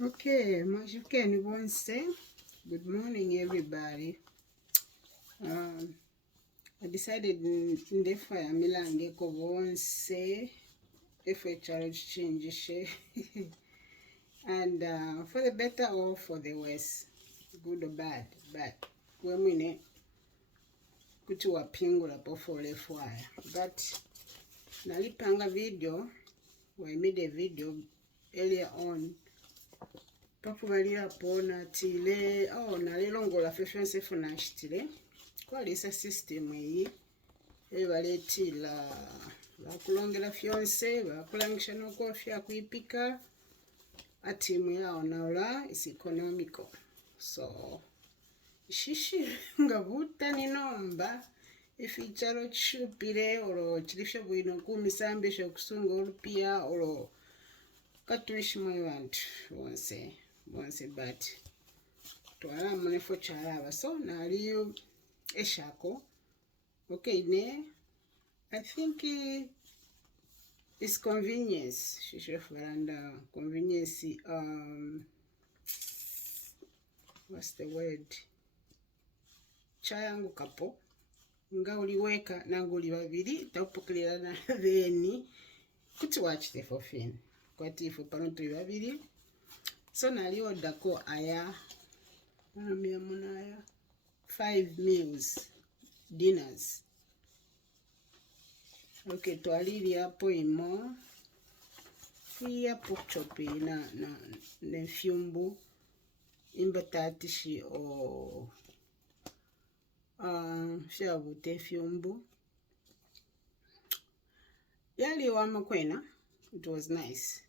Okay, as you can once say, good morning everybody. I decided ndefa ya milange ko bonse efe charge change and for the better or for the worse, good or bad, but wemwine kuti wapingula pofole fire. But nalipanga video, I made a video earlier on pakubalira pona tile nalilongola fefense funa shitile kwalisa system iyi ebaletila bakulongela fyonse bakulangisha nokofya kuipika atimu yao naula is economical. So shishi ngavuta ninomba ificharo chupire olo chilifsha bwino kumisambisha kusunga olupia olo katuishi mwe bantu bonse but twala munefo chalaba so naliyo eshako. Okay, ne I think it's convenience. Shishef veranda convenience. What's the word? Chayangu kapo. Nga uliweka nangu ulibabili taupukilila na veni kuti watch the fofin kwa tifu pano tulibabili. So naliyo dako aya aya 5 meals dinners. Okay, twalili hapo imo iya pork chop na fyumbu imbatatishi o fyabute fyumbu yali wama kwena. It was nice.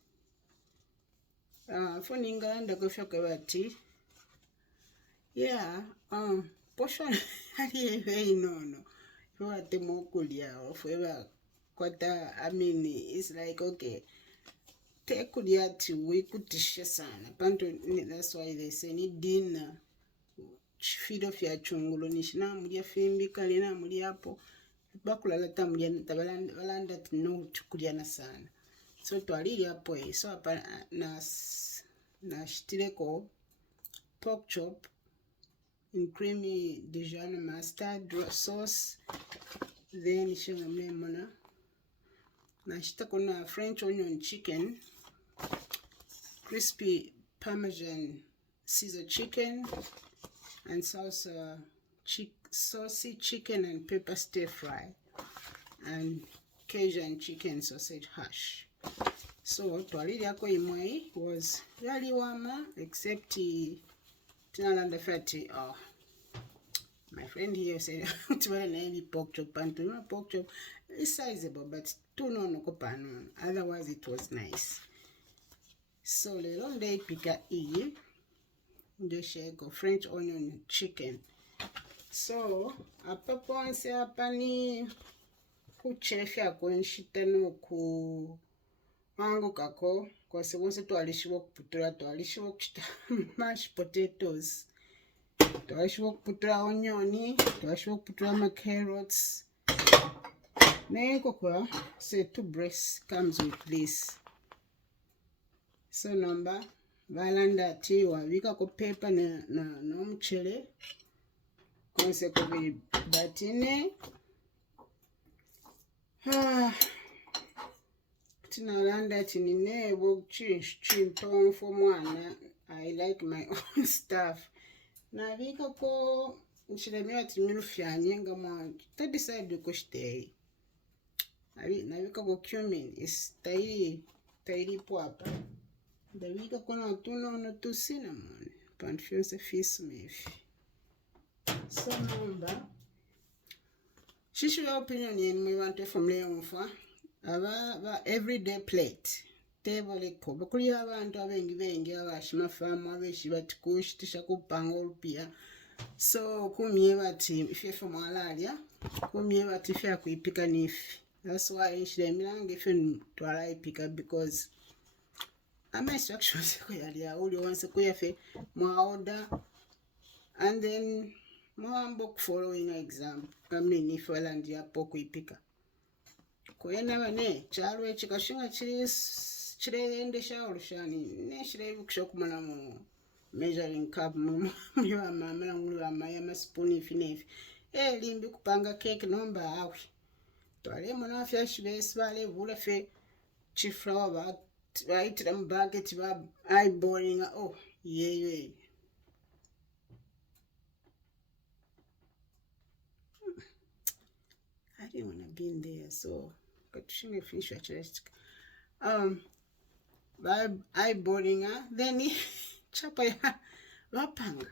Foninga ndakofya kabati yeah portion ali very nono wate mokulia ofeva kwata. I mean it's like okay tekulia ti wikutisha sana panto. That's why they say ni dinner fido fya chungulo nishina mulia fimbi kalina mulia hapo bakulala tamulia balanda tino chukuliana sana. So twalili hapo so hapa na shitileko pork chop in creamy Dijon mustard sauce, then shangamlemona na shitako na French onion chicken, crispy Parmesan Caesar chicken, and salsa saucy chicken and pepper stir fry, and Cajun chicken sausage hash. So twalili yako imwei was yali wama except tinalanda fati. My friend here said any pork chop and pork chop is sizable but too no kopano. Otherwise it was nice. So the long day pika the shake of French onion chicken. So apaponse apani kuchefya kwenshita no ku wangu kako kwa sebonse twalishiwa kuchita mashed potatoes, twalishiwa kuputura onioni, twalishiwa kuputura carrots. Neko kwa say 2 breasts comes with this. So number balanda ti wabika ko pepper na mchele konse ko batine tinalanda tinine bo chimpon for mwana. I like my own stuff. Na vika ko nshiremia timiru fyanyenga mwa to decide ko stay. Na vika ko cumin is tairi poapa. Da vika ko na tuno no tu cinnamon pan fiose fish mefi. So number shishu ya opinion yen we want from Leon for aba everyday plate table ko bakuli abantu abengi abashima famu abeshi batikushi tisha kupanga olupia. So kumye bati ifefe mwalalia kumye bati fya kuipika nifi. That's why nshiremilange ife twala ipika because ama instructions ko yali ya uli once ko yafe mwa order and then mwambo following example kama ni fala ndi hapo kuipika. Kwena bane chalwe chikashinga chirende shaolushani neshire kushokumana mu measuring cup mu mwa mama ngulu maya maspoon ifinefi limbi kupanga cake nomba awe twale mona fyash base vale vula fe chiflower baitira mu bucket ba eyeballing oh yeah. I didn't want to be in there, so got to fish actually. By eyeballing then chapa ya wapanga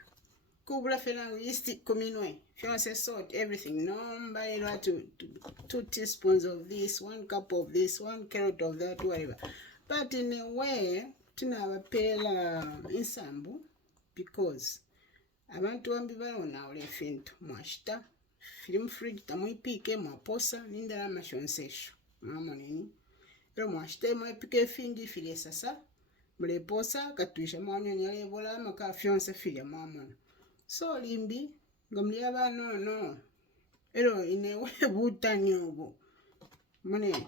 kubula fena yeast communwe fiance salt everything nobody know to 2 teaspoons of this, 1 cup of this, 1 carrot of that, whatever, but in a way tunabapela insambu because abantu bambi balona ole finto mwashita film fridge tamuipike mwaposa ninda mashonsesho mama nini ero mwashite mwipike findi file sasa mleposa katuisha mwanyo nyale bola maka fiance file mama so limbi ngomli abana no ero inewe butani obo mane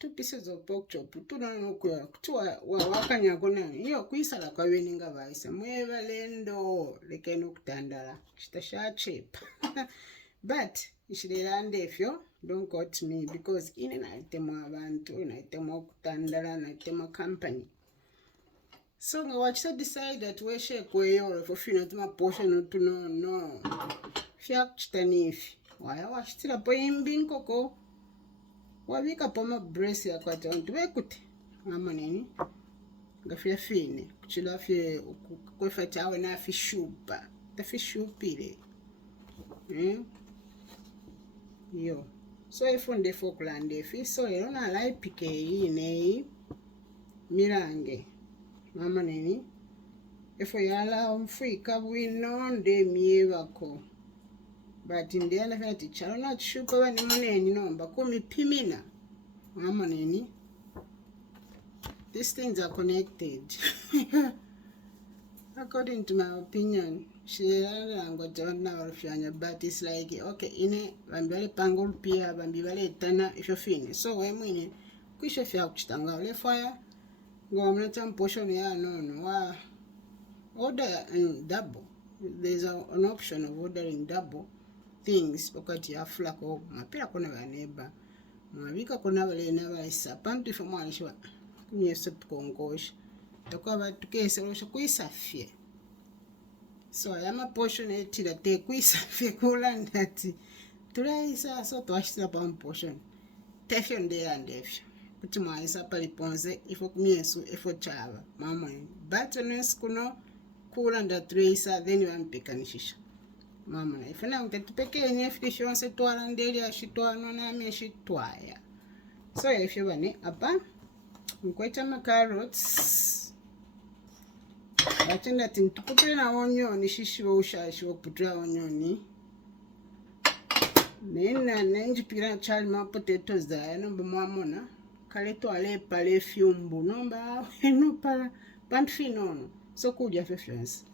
2 pieces of pork chop tunano kwa kutua wakanya kona iyo kuisala kwa weninga baisa mweva lendo lekeno kutandala chitasha cheap but ishirelande efyo don't quote me because ine naitema abantu naitema kutandala naitema company so nga wachisa decide that we share kweyo for fina tuma portion to no fyak chitanifi waya washitira po imbi nkoko wabika poma brace ya kwata onto wekute mama nini ngafia fine kuchila fie kwefata awe na fishupa ta fishupile yo so ifunde fokulande fi so erona laipike ine mirange mama nini efo yala umfika bwino nde miebako but ndiana fena tichalo na chishupa bani muneni nomba kumipimina mama nini these things are connected according to my opinion shirala ngojana warufyanya but it's like okay ine bambale pango pia bambi bale tana ifyo fine so we mwine kwisho fya kuchitanga ole fire ngomna tamportion ya no wa order double. There's an option of ordering double things wakati ya flako mapira kona baneba mwabika kona bale na baisa pantu ifo mwanishwa kumyeso tukongosha takwa batukese olosho kuisafye so yama portion etira te kuisafye kula ndati tulaisa so twashira pa portion tefyo ndefyo kuti mwaisa paliponze ifo kumyeso ifo chava mama but ones kuno kula ndatreisa then wampikanishisha mama ifuna ngitipeke nyefishonse twala ndeli ashitwana na meshitwaya so ifyo bane apa nkweta ma carrots batenda tintukupira na onion shishiwo ushashi woputra onion nena nenjipira chali ma potatoes da no bamona kale twale pale fiumbu nomba no para pantfino so kulya fefense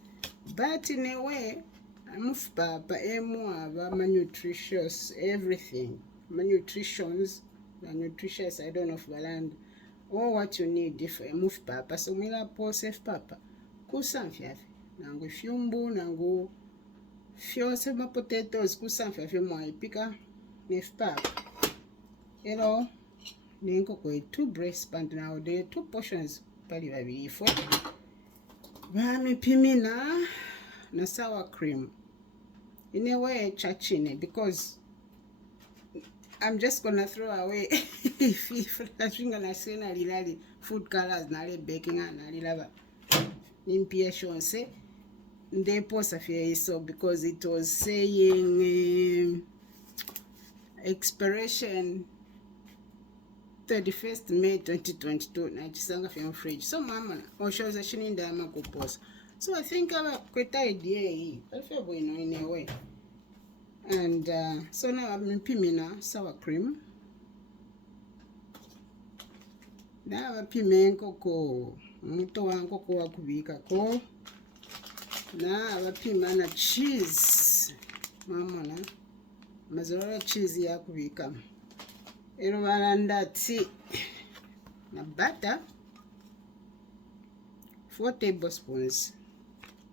but in a way move papa aba nutritious everything nutritious I don't know if baland or what you need if move papa so mila pose papa kusanfya nangu fiumbu nangu fiose ma potatoes kusanfya fyo mwaipika nef papa ero ninko kwe 2 breast band now there 2 portions pali babiri fo bami pimina na sour cream in a way chachine because I'm just gonna throw away if I'm gonna say na lilali food colors na le baking na lilaba nimpia shonse ndepo safia iso because it was saying expiration 31st May 2022 na chisanga film fridge so mama oshoza shininda ama kuposa so I think I kweta idea hii alifia bueno in a way and so now I'm pimina sour cream na pimenko ko muto wangu kwa kubika ko na abapima na cheese mama na mazora cheese ya kubika ero barandati na butter 4 tablespoons.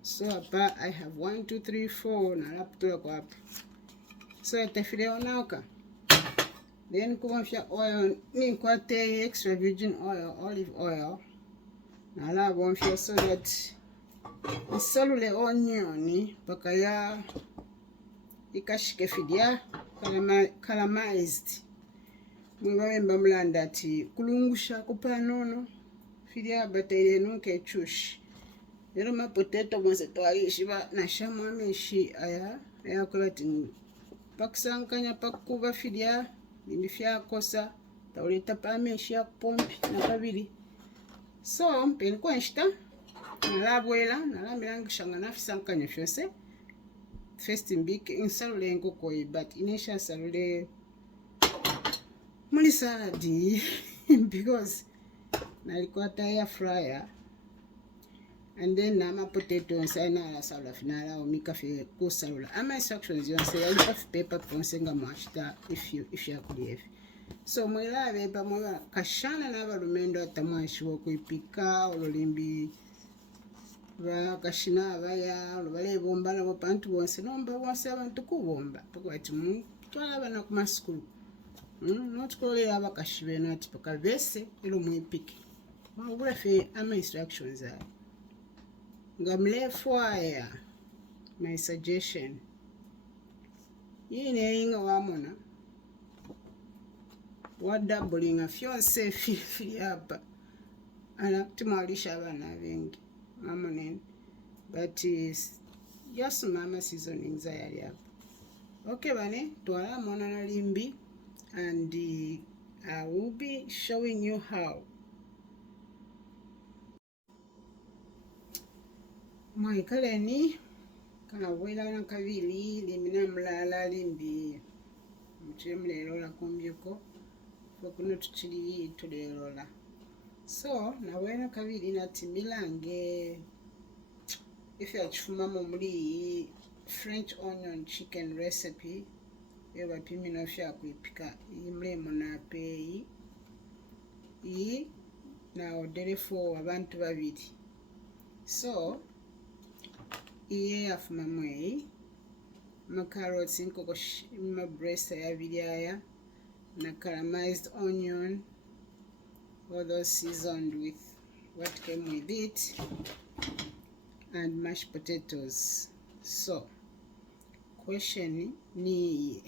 So apa I have 1 2 3 4 na laptula kwa hapa. So tafile onauka. Then kumafia oil ni kwate extra virgin oil, olive oil. Na la bonfia so that isolule onion paka ya ikashike fidia caramelized. Mwemba mlanda ati kulungusha kupanono fidia batele nuke chush. Lero ma potato mose twalishiba na shamwa meshi aya kulati pakusankanya pakuba fidia bimifya kosa tawleta pa meshi ya pompi na kabiri. So mpeni kwa nshita nalabwela nalamirangishanga nafisankanya fyose. First mbike insalule nkoko but inesha salule muli saladi because nalikuwa air fryer. And then nama potato inside na salula finala omika fe ku salula. Ama instructions yonse yali pa paper ponsenga mashita if you could. So mwela beba mwa kashana na balumendo atamwashi wokuipika ololimbi ba kashina abaya olubale bomba na bantu bonse nomba bonse abantu kubomba poko ati mu twala bana ku maskulu notkolera abakashibe nati paka vese ilo mwipike mwagula fe ama instructions are ngamle fire. My suggestion yine inga wamona wadabulinga fyonse fili hapa ana tumalisha abana bengi mamonene but just mama seasonings ayali hapa. Okay bane twala mona na limbi and I will be showing you how. Mwikaleni kana wela na kavili limina mlala limbi mchemlelo la kumbyuko kuno tuchili tulelola. So na wena kavili na timilange if you achufuma mumuli French onion chicken recipe ewa pimino fya kuipika imlemo na pei i na odere for abantu babiri. So iye afuma mwei ma carrots nkoko ma breast ya biryaya na caramelized onion, all those seasoned with what came with it, and mashed potatoes. So question ni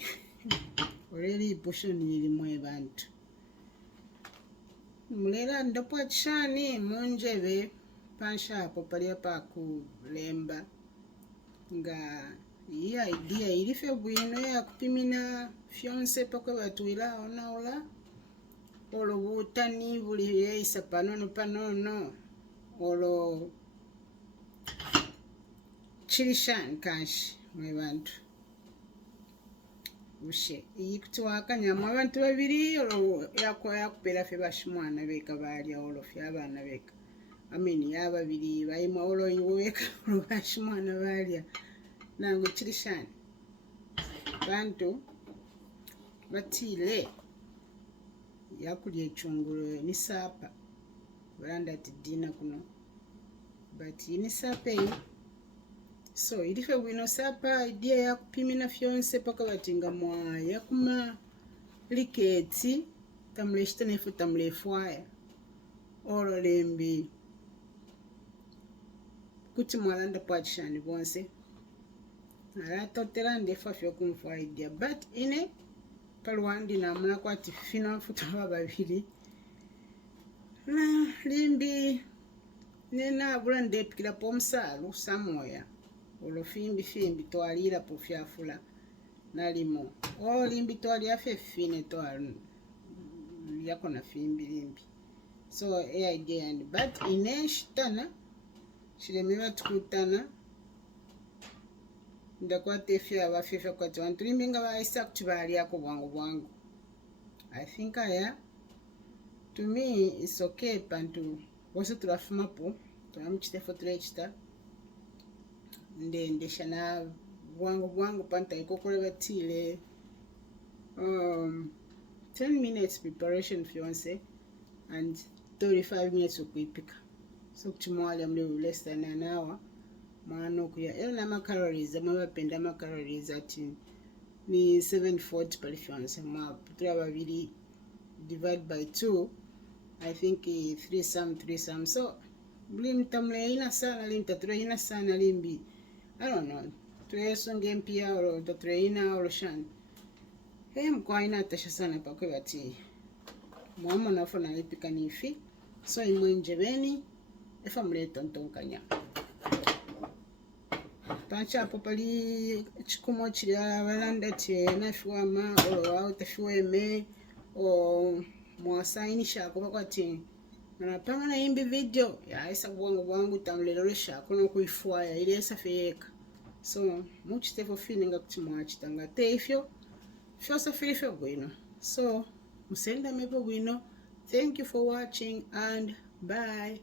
already portion ni mwe bantu mulela ndopwa chani munjebe pansha hapo palia pa kulemba nga iyi idea ilife bwino ya kupimina fyonse pako batuila onaola olo butani buli yeisa panono olo chilishan kanshi mwe bantu ushe iyi kutwaka nyamwa abantu babiri olo yakupela fe bashimwana beka bali olo fya abana beka amini yababiri bayimwa olo yiweka olo bashimwana bali nango chilishani bantu batile yakulye chungulu ni sapa baranda tidina kuno but ini sapa so ilife bwino sapa idea ya kupimina fyonse paka batinga mwa yakuma liketi tamleshite nefu tamlefwaya olo lembi kuti mwalanda pachishani bonse ala totela ndefa fyo kumfwa idea but ine palwandi namuna kwati fina futa babiri na limbi nena bulande pikira pomsalu samoya olo fimbi twalira pofyafula nalimo o limbi twali afe fine twal yako na fimbi limbi. So idea and but ineshitana shiremeva tukutana ndakwate fya bafifya kwa twantu limbinga baisa kutibali yako bwangu. I think to me it's okay pantu wose tulafuma po tuamchite fotrechita ndesha na bwangu panta ikokole batile 10 minutes preparation fiance and 35 minutes okuipika. So kuchimwali mle less than an hour. Maana kuya ela na calories amabapenda ama calories ati ni 740 per fionse ma putra babiri divide by 2. I think 3 some. So blim tamle ina sana limta ina sana limbi. I don't know. Tuesonge mpia oro ina oro shan. Mkwa ina tasha sana pa kwa bati. Mwama nafona nipika nifi. So imwe njebeni. Efa mle tonton kanya. Pancha popali chikumo chilia walanda che nafiwama oro au tafiweme o mwasa inisha kwa kwa ti. Manapanga na imbi video ya isa wangu tamlelolesha kuna kuifuaya ili esa feyeka. So much tefo feeling kuchimwachi tanga tefyo shosa feel bueno. So musenda mebo bueno. Thank you for watching and bye.